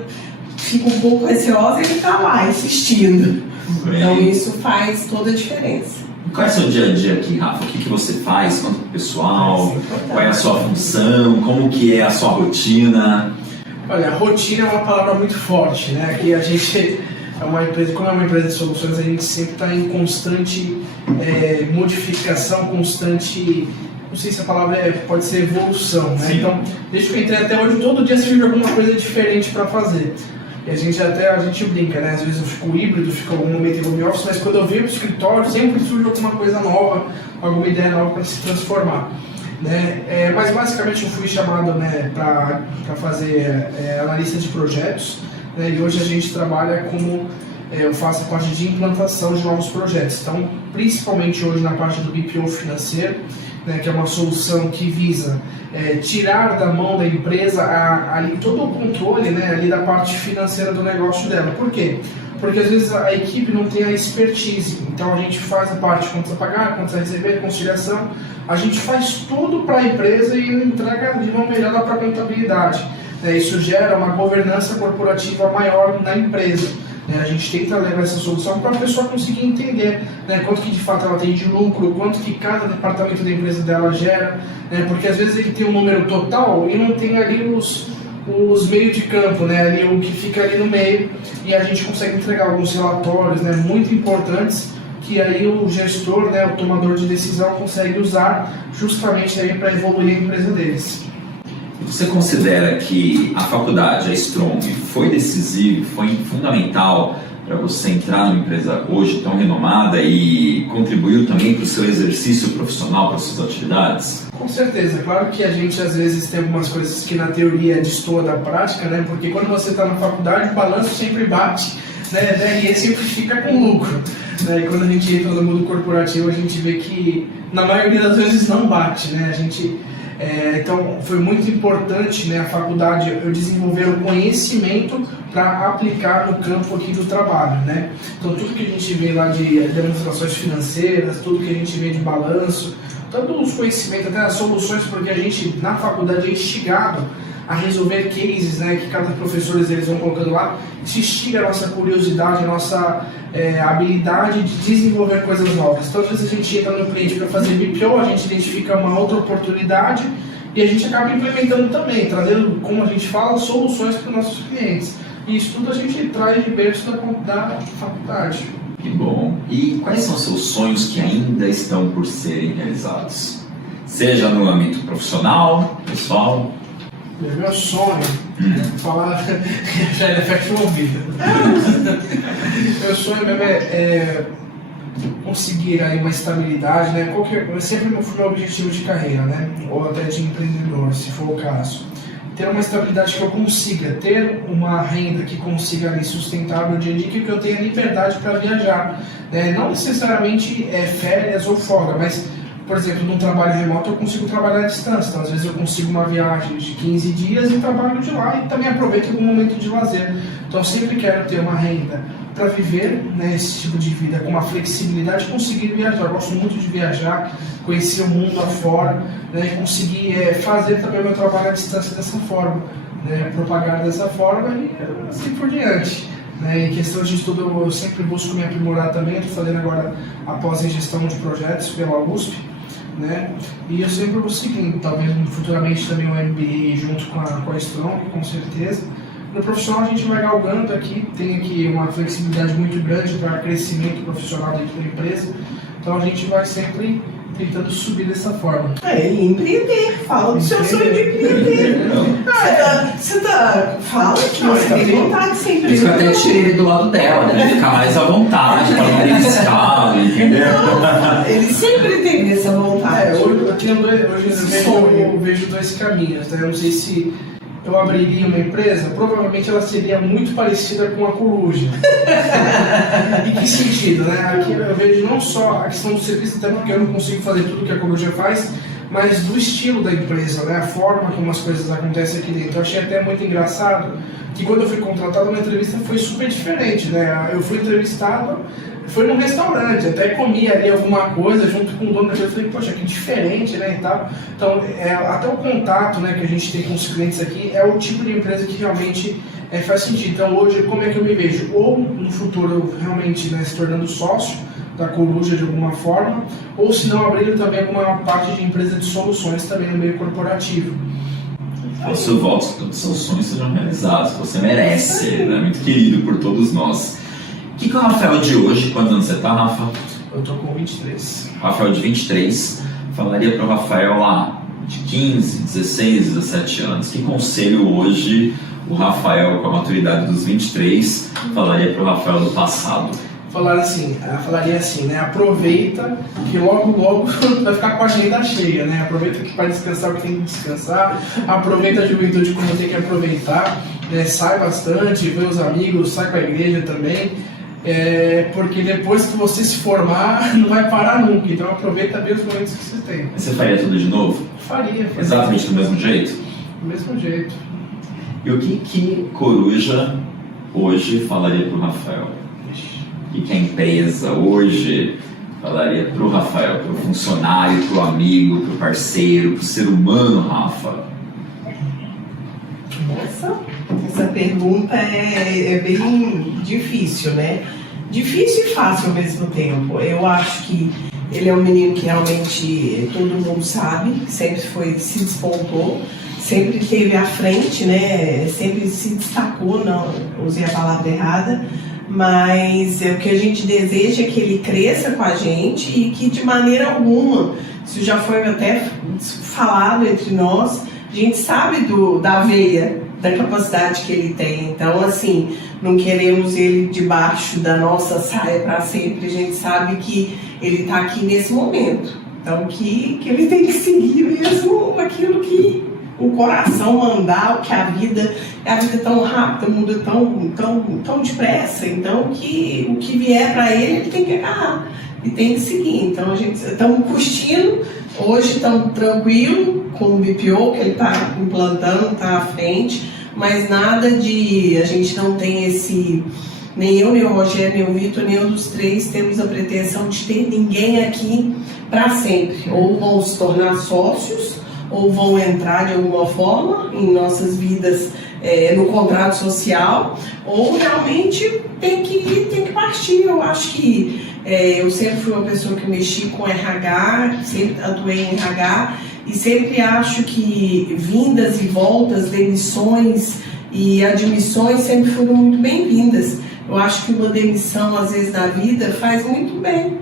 fico um pouco receosa e ele tá lá insistindo. Então isso faz toda a diferença. Qual é o seu dia a dia aqui, Rafa? O que você faz quanto ao pessoal? Qual é a sua função? Como que é a sua rotina? Olha, rotina é uma palavra muito forte, né? Aqui a gente é uma empresa, como é uma empresa de soluções, a gente sempre está em constante modificação, constante, não sei se a palavra pode ser evolução, né? Sim. Então, desde que eu entrei até hoje, todo dia surge alguma coisa diferente para fazer. E a gente brinca, né? Às vezes eu fico híbrido, fico algum momento em home office, mas quando eu venho para o escritório, sempre surge alguma coisa nova, alguma ideia nova para se transformar. Né? Mas basicamente eu fui chamado, né, para fazer analista de projetos, né? E hoje a gente trabalha como eu faço a parte de implantação de novos projetos. Então, principalmente hoje na parte do BPO financeiro, né, que é uma solução que visa tirar da mão da empresa ali todo o controle, né, ali da parte financeira do negócio dela. Por quê? Porque às vezes a equipe não tem a expertise. Então a gente faz a parte de contas a pagar, contas a receber, conciliação. A gente faz tudo para a empresa e entrega de uma melhor para a contabilidade. Isso gera uma governança corporativa maior na empresa. A gente tenta levar essa solução para a pessoa conseguir entender, né, quanto que de fato ela tem de lucro, quanto que cada departamento da empresa dela gera, né, porque às vezes ele tem um número total e não tem ali os meios de campo, né, ali, o que fica ali no meio, e a gente consegue entregar alguns relatórios, né, muito importantes, que aí o gestor, né, o tomador de decisão consegue usar justamente aí para evoluir a empresa deles. Você considera que a faculdade, a Strong, foi decisiva, foi fundamental para você entrar numa empresa hoje tão renomada e contribuiu também para o seu exercício profissional, para as suas atividades? Com certeza, claro que a gente às vezes tem algumas coisas que na teoria destoa da prática, né? Porque quando você está na faculdade o balanço sempre bate, né? E sempre fica com lucro, né? E quando a gente entra no mundo corporativo a gente vê que na maioria das vezes não bate, né? Então foi muito importante, né, a faculdade eu desenvolver o conhecimento para aplicar no campo aqui do trabalho, né? Então tudo que a gente vê lá de demonstrações financeiras, tudo que a gente vê de balanço, tanto os conhecimentos, até as soluções, porque a gente na faculdade é instigado a resolver cases, né, que cada professor eles vão colocando lá, isso instiga a nossa curiosidade, a nossa habilidade de desenvolver coisas novas. Então às vezes a gente entra no cliente para fazer BPO, a gente identifica uma outra oportunidade e a gente acaba implementando também, trazendo, como a gente fala, soluções para os nossos clientes. E isso tudo a gente traz de berço da faculdade. Que bom. E quais são seus sonhos que ainda estão por serem realizados? Seja no âmbito profissional, pessoal? Meu sonho, falar, já fecha o ouvido. Meu sonho mesmo é conseguir aí uma estabilidade, né? Sempre foi meu objetivo de carreira, né? Ou até de empreendedor, se for o caso. Ter uma estabilidade que eu consiga, ter uma renda que consiga ali sustentar meu dia a dia, que eu tenha liberdade para viajar. Não necessariamente férias ou folga, mas, por exemplo, num trabalho remoto eu consigo trabalhar à distância. Então, às vezes eu consigo uma viagem de 15 dias e trabalho de lá e também aproveito algum momento de lazer. Então, eu sempre quero ter uma renda para viver, né, esse tipo de vida com uma flexibilidade e conseguir viajar. Eu gosto muito de viajar, conhecer o mundo afora, né, e conseguir fazer também o meu trabalho à distância dessa forma, né, propagar dessa forma e assim por diante. Em questão de estudo, eu sempre busco me aprimorar também. Estou fazendo agora após em gestão de projetos pela USP, né? E eu sempre vou seguindo, talvez futuramente também um MBA junto com a Strong, com certeza. No profissional a gente vai galgando aqui, tem aqui uma flexibilidade muito grande para crescimento profissional dentro da empresa, então a gente vai sempre tentando subir dessa forma. Empreender, fala do seu sonho de empreender. Fala que você tem vontade de ser empreendedor. Por isso que eu até tirei ele do lado dela, né? De ficar mais à vontade, para não arriscar, entendeu? Ele sempre teve essa vontade. Hoje eu vejo dois caminhos, né? Eu não sei se eu abriria uma empresa, provavelmente ela seria muito parecida com a Coruja. Em que sentido, né? Aqui eu vejo não só a questão do serviço, até porque eu não consigo fazer tudo que a Coruja faz, mas do estilo da empresa, né? A forma como as coisas acontecem aqui dentro. Eu achei até muito engraçado que quando eu fui contratado, uma entrevista foi super diferente, né? Eu fui entrevistado, foi num restaurante, até comi ali alguma coisa junto com o dono da empresa. Eu falei, poxa, que diferente, né, e tal. Então, até o contato, né, que a gente tem com os clientes aqui é o tipo de empresa que realmente faz sentido. Então, hoje, como é que eu me vejo? Ou no futuro eu realmente, né, se tornando sócio da Coruja de alguma forma, ou se não, abrindo também alguma parte de empresa de soluções também no meio corporativo. O seu voto, todos os seus sonhos sejam realizados, você merece, né? Muito querido por todos nós. O que o Rafael de hoje, quantos anos você está, Rafa? Eu tô com 23. Rafael de 23, falaria para o Rafael lá de 15, 16, 17 anos. Que conselho hoje o Rafael, com a maturidade dos 23, falaria para o Rafael do passado? Falaria assim, né? Aproveita que logo vai ficar com a agenda cheia, né? Aproveita que para descansar o que tem que descansar, aproveita a juventude como tem que aproveitar, né? Sai bastante, vê os amigos, sai para a igreja também, porque depois que você se formar não vai parar nunca, então aproveita bem os momentos que você tem. Você faria tudo de novo? Faria. Exatamente do mesmo jeito? Do mesmo jeito. E o que Coruja hoje falaria para o Rafael? E que a empresa hoje falaria para o Rafael, para o funcionário, para o amigo, para o parceiro, para o ser humano, Rafa? Essa pergunta é bem difícil, né? Difícil e fácil ao mesmo tempo. Eu acho que ele é um menino que realmente todo mundo sabe, sempre se despontou, sempre esteve à frente, né? Sempre se destacou, não usei a palavra errada, mas o que a gente deseja é que ele cresça com a gente e que de maneira alguma, isso já foi até falado entre nós, a gente sabe da veia da capacidade que ele tem. Então, assim, não queremos ele debaixo da nossa saia para sempre. A gente sabe que ele está aqui nesse momento. Então, que ele tem que seguir mesmo aquilo que o coração mandar, o que a vida é tão rápida, muda tão depressa. Então, que o que vier para ele tem que agarrar e tem que seguir. Então, a gente estamos curtindo. Hoje estamos tranquilos com o BPO que ele está implantando, está à frente, mas nada de... A gente não tem esse... Nem eu, nem o Rogério, nem o Vitor, nenhum dos três temos a pretensão de ter ninguém aqui para sempre. Ou vão se tornar sócios, ou vão entrar de alguma forma em nossas vidas no contrato social, ou realmente tem que partir. Eu acho que eu sempre fui uma pessoa que mexi com RH, sempre atuei em RH, e sempre acho que vindas e voltas, demissões e admissões sempre foram muito bem-vindas. Eu acho que uma demissão, às vezes, na vida faz muito bem,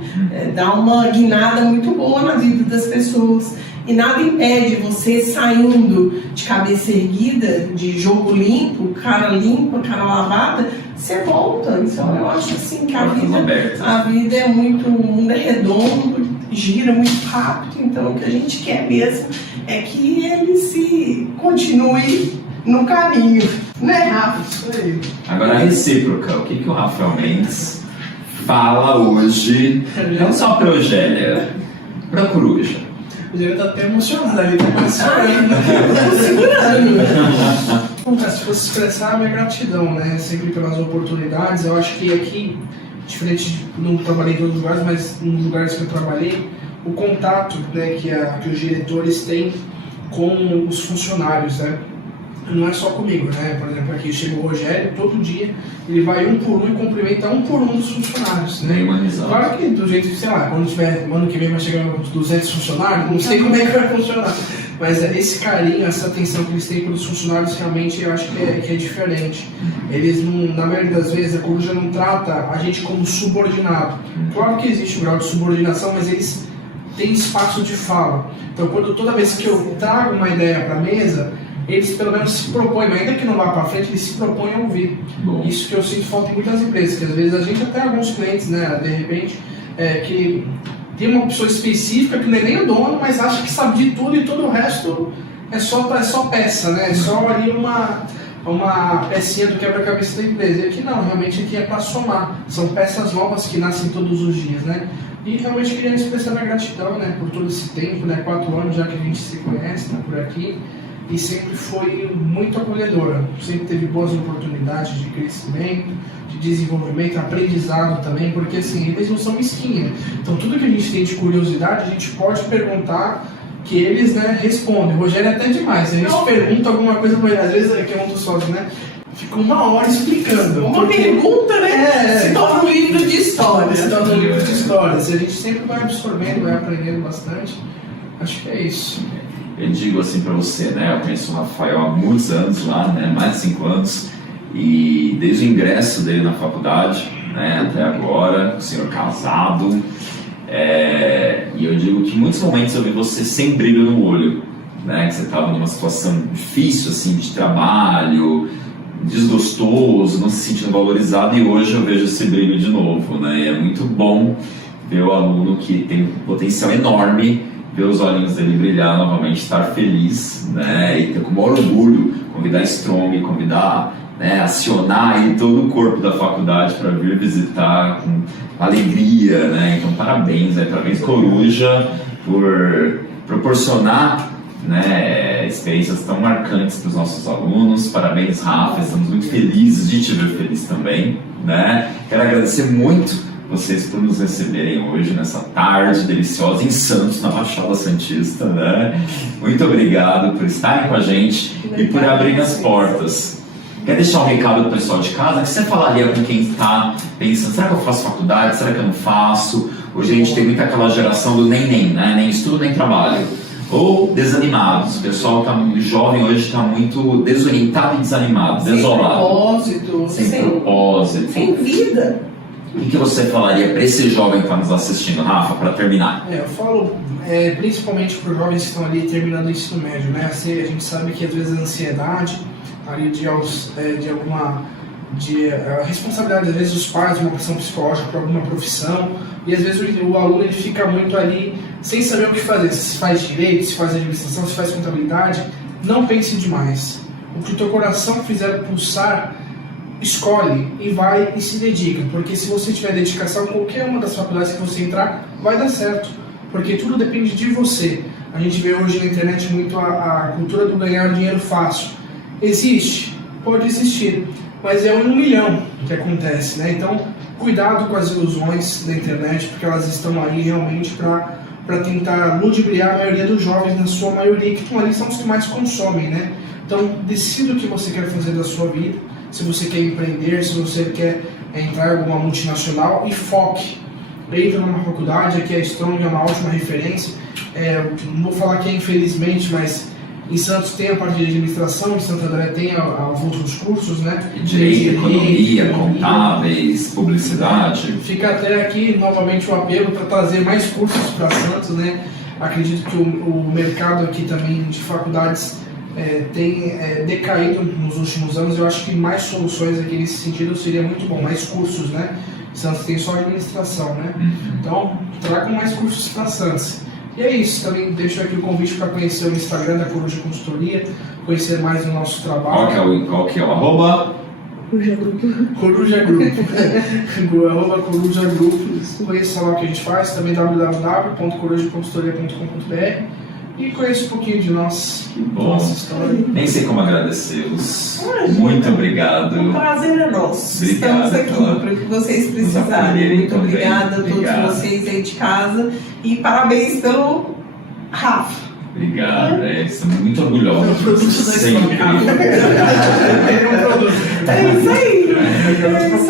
dá uma guinada muito boa na vida das pessoas. E nada impede você saindo de cabeça erguida, de jogo limpo, cara limpa, cara lavada, você volta. Então eu acho assim que a vida é muito, o mundo é redondo, gira muito rápido, então o que a gente quer mesmo é que ele se continue no caminho, né, Rafa? Isso aí. Agora a recíproca, o que o Rafael Mendes fala hoje, não só para a Eugélia, para a Coruja? Ele tá até emocionado ali, tá quase chorando. Se fosse expressar a minha gratidão, né? Sempre pelas oportunidades. Eu acho que aqui, diferente de, não trabalhei em todos os lugares, mas nos lugares que eu trabalhei, o contato, né, que os diretores têm com os funcionários, né? Não é só comigo, né? Por exemplo, aqui chega o Rogério, todo dia ele vai um por um e cumprimenta um por um dos funcionários, né? Claro que do jeito que, sei lá, quando tiver, ano que vem vai chegar uns 200 funcionários, não sei como é que vai funcionar. Mas esse carinho, essa atenção que eles têm pelos funcionários, realmente eu acho que é diferente. Eles não, na maioria das vezes, a Coruja não trata a gente como subordinado. Claro que existe um grau de subordinação, mas eles têm espaço de fala. Então, toda vez que eu trago uma ideia para a mesa, eles pelo menos se propõem, mas ainda que não vá para frente, eles se propõem a ouvir. Isso que eu sinto falta em muitas empresas, que às vezes a gente até alguns clientes, né, de repente, que tem uma pessoa específica que não é nem o dono, mas acha que sabe de tudo e todo o resto é só peça, né? É só ali uma pecinha do quebra-cabeça da empresa. E aqui não, realmente aqui é para somar. São peças novas que nascem todos os dias, né? E realmente queria expressar minha gratidão, né, por todo esse tempo, né, 4 anos já que a gente se conhece, tá por aqui. E sempre foi muito acolhedora, sempre teve boas oportunidades de crescimento, de desenvolvimento, aprendizado também, porque assim, eles não são mesquinhos. Então tudo que a gente tem de curiosidade, a gente pode perguntar, que eles, né, respondem. O Rogério é até demais, a gente pergunta alguma coisa para ele, às vezes aqui é um dos sócios, né, fica 1 hora explicando. Uma pergunta, né, se torna um livro de história. Se torna um livro de histórias, e a gente sempre vai absorvendo, vai aprendendo bastante. Acho que é isso. Eu digo assim para você, né? Eu conheço o Rafael há muitos anos lá, né? Mais de 5 anos, e desde o ingresso dele na faculdade, né? Até agora, o senhor casado, e eu digo que em muitos momentos eu vi você sem brilho no olho, né? Que você estava numa situação difícil, assim, de trabalho, desgostoso, não se sentindo valorizado, e hoje eu vejo esse brilho de novo, né? E é muito bom ver o aluno que tem um potencial enorme, ver os olhinhos dele brilhar novamente, estar feliz, né, e ter com o maior orgulho, convidar Strong, convidar, né, acionar aí todo o corpo da faculdade para vir visitar com alegria, né, então parabéns Coruja por proporcionar, né, experiências tão marcantes para os nossos alunos. Parabéns, Rafa, estamos muito felizes de te ver feliz também, né, quero agradecer muito vocês por nos receberem hoje, nessa tarde deliciosa em Santos, na Baixada Santista, né? Muito obrigado por estarem com a gente e por abrir as portas. Quer deixar um recado pro pessoal de casa? O que você falaria com quem está pensando, será que eu faço faculdade, será que eu não faço? Hoje a gente tem muita aquela geração do nem, né? Nem estudo, nem trabalho. Ou desanimados. O pessoal jovem hoje está muito desorientado e desanimado, desolado. Sem propósito. Sem propósito. Sem vida. O que você falaria para esse jovem que está nos assistindo, Rafa, para terminar? Eu falo principalmente para os jovens que estão ali terminando o ensino médio, né? Assim, a gente sabe que às vezes a ansiedade ali de responsabilidade, às vezes dos pais, uma pressão psicológica para alguma profissão, e às vezes o aluno ele fica muito ali sem saber o que fazer, se faz direito, se faz administração, se faz contabilidade. Não pense demais. O que o teu coração fizer pulsar, escolhe e vai e se dedica, porque se você tiver dedicação, qualquer uma das faculdades que você entrar vai dar certo, porque tudo depende de você. A gente vê hoje na internet muito a cultura do ganhar dinheiro fácil. Existe? Pode existir, mas é 1 em 1 milhão que acontece, né? Então, cuidado com as ilusões da internet, porque elas estão aí realmente para tentar ludibriar a maioria dos jovens, na sua maioria, que estão ali, são os que mais consomem, né? Então, decida o que você quer fazer da sua vida, se você quer empreender, se você quer entrar em alguma multinacional, e foque. Entra numa faculdade, aqui a Strong é uma ótima referência. Não vou falar que infelizmente, mas em Santos tem a parte de administração, em Santo André tem outros cursos, né? Direito, economia, contábeis, publicidade. Fica até aqui novamente o apelo para trazer mais cursos para Santos, né? Acredito que o mercado aqui também de faculdades tem decaído nos últimos anos. Eu acho que mais soluções aqui nesse sentido seria muito bom, mais cursos, né? Santos tem só administração, né? Então, tragam mais cursos para Santos. E é isso, também deixo aqui o convite para conhecer o Instagram da Coruja Consultoria, conhecer mais do nosso trabalho. Qual que é o arroba? Coruja Group. Arroba Coruja Group. Conheça lá o que a gente faz, também www.corujaconsultoria.com.br, e conheça um pouquinho de nós, nossa história. Nem sei como agradecê-los. Muito obrigado. O prazer é nosso. Obrigado. Estamos aqui para o que vocês precisarem. Muito obrigada a todos vocês aí de casa, e parabéns pelo Rafa. Obrigado, estamos muito orgulhosos. Sempre. É isso aí.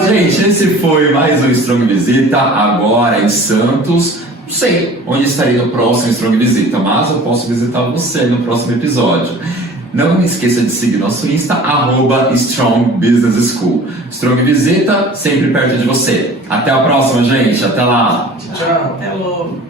Gente, esse foi mais um Strong Visita, agora em Santos. Não sei onde estarei no próximo Strong Visita, mas eu posso visitar você no próximo episódio. Não esqueça de seguir nosso Insta, @Strong Business School. Strong Visita, sempre perto de você. Até a próxima, gente. Até lá. Tchau. Até logo.